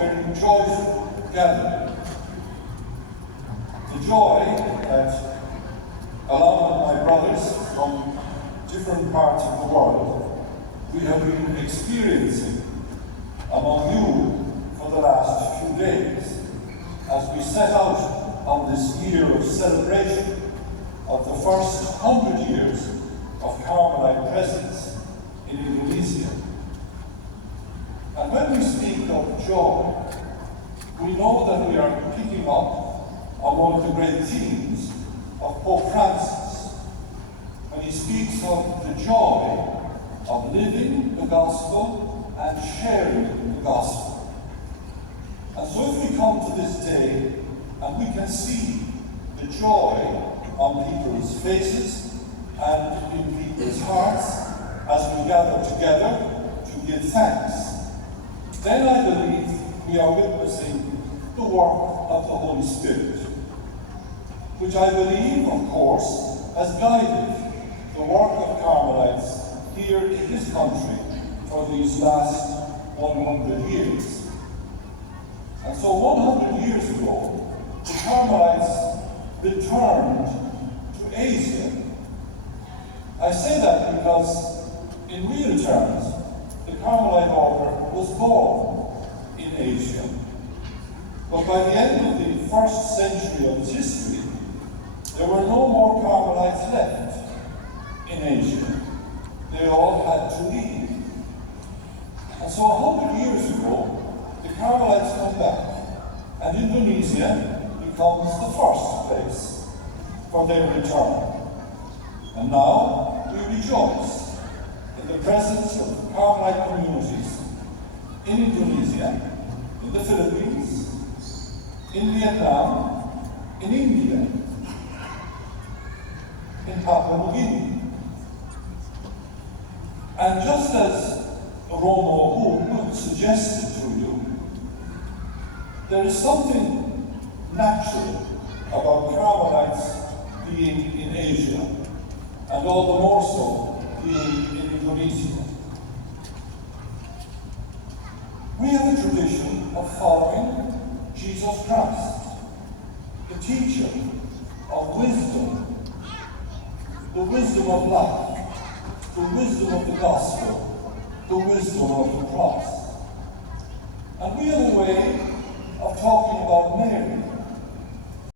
very joyful gathering. The joy that, along with my brothers from different parts of the world, we have been experiencing among you for the last few days as we set out on this year of celebration of the first 100 years of Carmelite presence in Indonesia. And when we speak of joy, we know that we are picking up on one of the great themes of Pope Francis when he speaks of the joy of living the gospel and sharing the gospel. And so if we come to this day and we can see the joy on people's faces and in people's hearts as we gather together to give thanks, then I believe we are witnessing the work of the Holy Spirit, which I believe, of course, has guided the work of Carmelites here in this country for these last 100 years. And so 100 years ago, the Carmelites returned to Asia. I say that because, in real terms, the Carmelite order was born in Asia. But by the end of the first century of its history, there were no more Carmelites left in Asia. They all had to leave. And so 100 years ago, the Carmelites come back, and Indonesia becomes the first place for their return. And now we rejoice in the presence of Carmelite communities in Indonesia, in the Philippines, in Vietnam, in India, in Papua New Guinea. And just as Romo Hu suggested to you, there is something natural about Carmelites being in Asia, and all the more so being in Indonesia. We have a tradition of following Jesus Christ, the teacher of wisdom, the wisdom of life, the wisdom of the gospel, the wisdom of the cross. And we have a way of talking about Mary,